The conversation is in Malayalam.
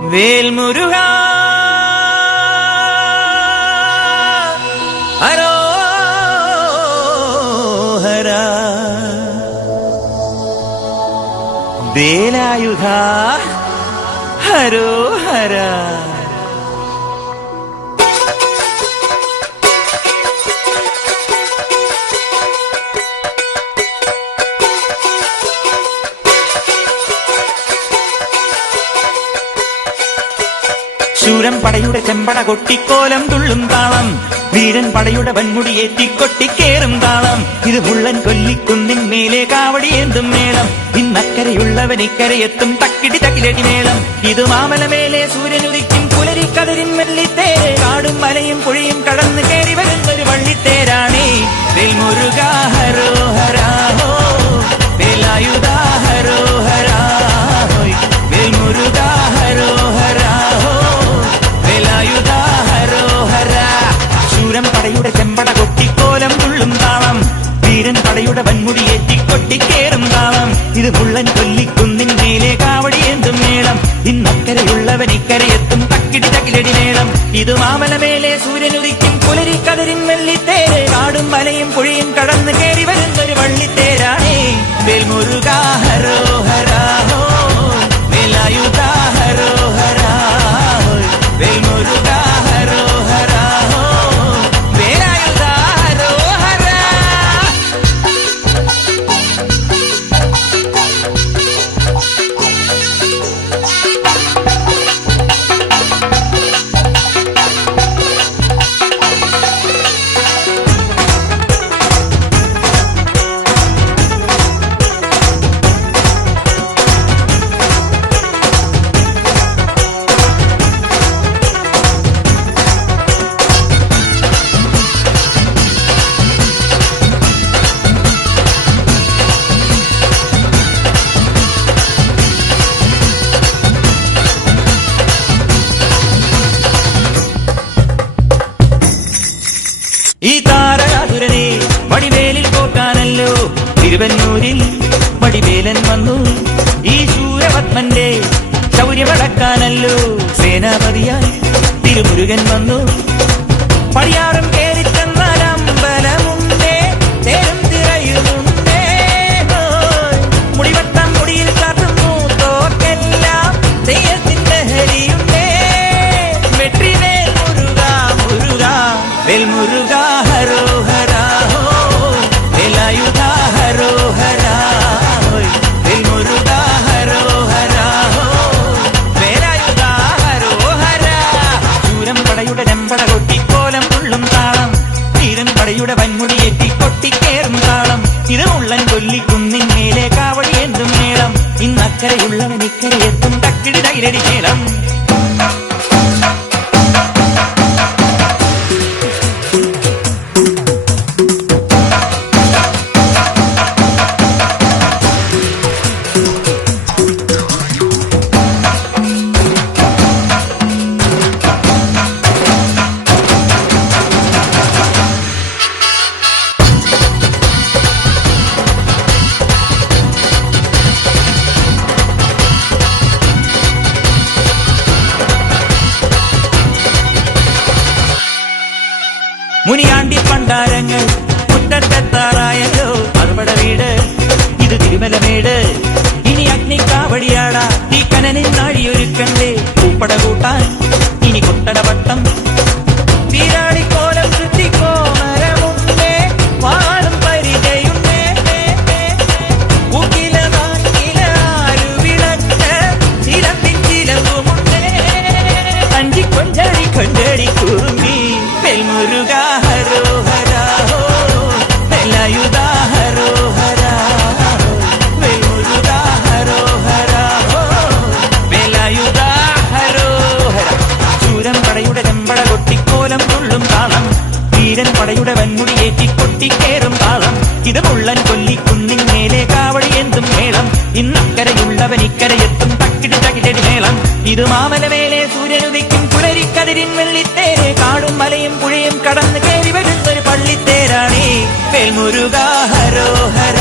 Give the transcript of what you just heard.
വേൽമുരുകാ ഹരോഹരാ വേലായുധാ ഹരോഹരാ. ശൂരൻ പടയുടെ ചെമ്പട കൊട്ടിക്കോലം തുള്ളും താളം, വീരൻ പടയുടെ വൻമുടിയേറ്റിക്കൊട്ടിക്കേറും താളം. ഇത് മുള്ളൻ കൊല്ലിക്കുന്നിൻ മേലെ കാവടിയേന്തും മേളം. ഇന്നക്കരയുള്ളവൻ ഇക്കരയെത്തും തക്കിടി തകിലടി മേളം. ഇത് മാമലമേലെ സൂര്യനുദിക്കും പുലരിക്കതിരിൻ വെള്ളിത്തേര്. കാടും മലയും പുഴയും കടന്നു കയറി വരുന്നൊരു വള്ളിത്തേരാണേ. വേൽമുരുകാ ഹരോഹരാ ഹോ, വേലായുധാ ഹരോഹരാ ഹോയ്, വേൽമുരുകാ ഹരോഹരാ ഹോ, വേലായുധാ ഹരോഹരാ. ശൂരൻ പടയുടെ ചെമ്പട കൊട്ടിക്കോലം തുള്ളും താളം, വീരൻ പടയുടെ വൻമുടിയേറ്റിക്കൊട്ടിക്കേറും താളം. ഇത് മുള്ളൻ കൊല്ലിക്കുന്നിൻ മേലെ കാവടിയേന്തും മേളം. ഇന്നക്കരയുള്ളവൻ ഇക്കരയെത്തും തക്കിടി തകിലടി മേളം. ഇത് മാമലമേലെ സൂര്യനുദിക്കും പുലരിക്കതിരിൻ വെള്ളിത്തേര്. കാടും മലയും പുഴയും കടന്നു കയറി വരുന്നൊരു വള്ളിത്തേരാണേ. വേൽമുരുകാ ഹരോഹരാ ഹോ, വേലായുധാ ഹരോഹരാ ഹോയ്, വേൽമുരുകാ ഹരോഹരാ ഹോ, വേലായുധാ ഹരോഹരാ. ഈ താരകാസുരനെ വടിവേലിൽ പോക്കാനല്ലോ തിരുവന്നൂരിൽ വടിവേലൻ വന്നു. ഈ ശൂരപത്മന്റെ ശൗര്യമടക്കാനല്ലോ സേനാപതിയായി തിരുമുരുകൻ വന്നു. പടിയാറും കേറിച്ചെന്നാലമ്പലമുണ്ടേ, തേരും തിറയുമുണ്ടേ. മുടിവട്ടം മുടിയിൽ കാട്ടുന്നു തോക്കെല്ലാം തെയ്യത്തിന്റെ ഹരിയുണ്ടേ. വെട്രിവേൽ മുരുകാ മുരുകാ, വേൽമുരുകാ ഹരോഹരാ ഹോ, വേലായുധാ ഹരോഹരാ ഹോയ്, വേൽമുരുകാ ഹരോഹരാ ഹോ, വേലായുധാ ഹരോഹരാ. ശൂരൻ പടയുടെ ചെമ്പട കൊട്ടിക്കോലം തുള്ളും താളം, വീരൻ പടയുടെ വൻമുടിയേറ്റിക്കൊട്ടിക്കേറും താളം. ഇത് മുള്ളൻ കൊല്ലിക്കുന്നിൻ മേലെ കാവടിയേന്തും മേളം. ഇന്നക്കരയുള്ളവൻ ഇക്കരയെത്തും തക്കിടി തകിലടി മേളം. മുനിയാണ്ടി പണ്ടാരങ്ങൾ മുറ്റത്തെത്താറായല്ലോ. അറുപട വീട് ഇത് തിരുമലമേട്. ഇനി അഗ്നിക്കാവടിയാടാ ഈ കനനിൽ നാഴിയൊരുക്കണ്ടേ. പൂപ്പട കൂട്ടാൻ ഇനി കൊട്ടടവട്ടം. വീരാളിക്കോലം ചുറ്റിക്കോമരമുണ്ടേ, വാളും പരിചയുണ്ടേ. ൂക്കില നാക്കില ആരുവിളക്ക് ചിലമ്പിൻ ചിലമ്പുമുണ്ടേ. അഞ്ചി കൊഞ്ചടി കൊഞ്ചടി കുറുമ്പി. വേൽമുരുകാ ഹരോഹരാ ഹോ, വേലായുധാ ഹരോഹരാ ഹോ, വേൽമുരുകാ ഹരോഹരാ ഹോ, വേലായുധാ ഹരോഹരാ. ശൂരൻ പടയുടെ ചെമ്പട കൊട്ടിക്കോലം തുള്ളും താളം, വീരൻ പടയുടെ വൻമുടിയേറ്റിക്കൊട്ടിക്കേറും താളം. ഇത് മുള്ളൻ കൊല്ലിക്കുന്നിൻ മേലെ കാവടിയേന്തും മേളം. ഇന്നക്കരയുള്ളവൻ ഇക്കരയെത്തും തക്കിടി തകിലടി മേളം. ഇത് മാമലമേലെ സൂര്യനുദിക്കും പുലരിക്കതിരിൻ വെള്ളിത്തേര്. കാടും മലയും പുഴയും കടന്നു കയറി വരുന്നൊരു പള്ളിത്തേരാണേ. വേൽമുരുകാ ഹരോഹരാ